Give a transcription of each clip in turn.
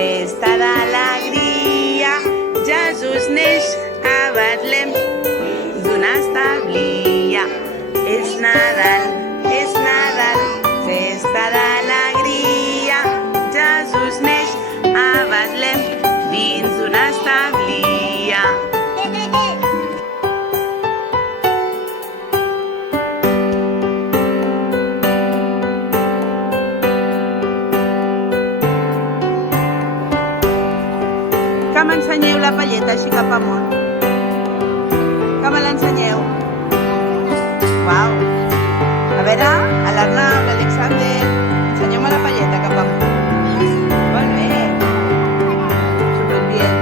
festa d'alegria. Jesús neix a Betlem d'una establia. És Nadal, festa d'alegria. Jesús neix a Betlem dins d'una establia. Que m'ensenyeu la palleta així cap amunt. Que me l'ensenyeu. Uau. A veure, a l'Arnau, l'Alexander, ensenyeu-me la palleta cap amunt. Molt bé. Superbien.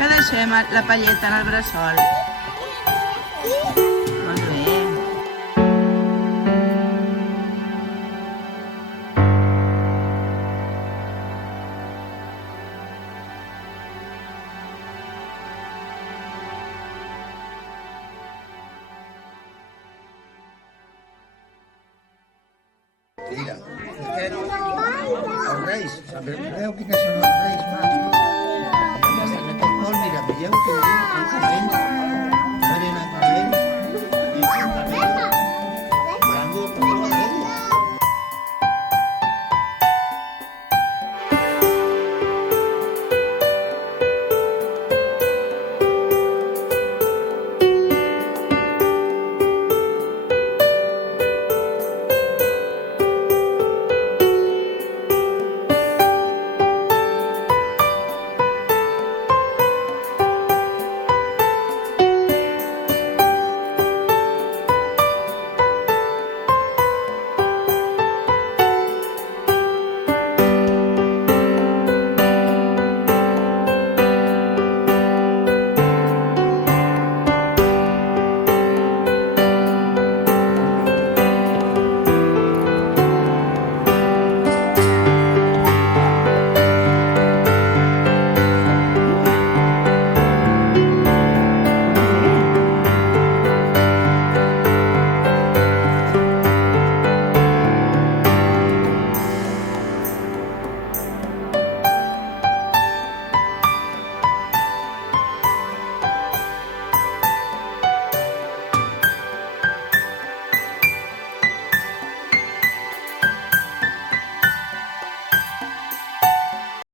Que deixem la palleta en el bressol. Molt bé. Mira, els reis, sabeu quines són els reis mags? Mira, veieu que ells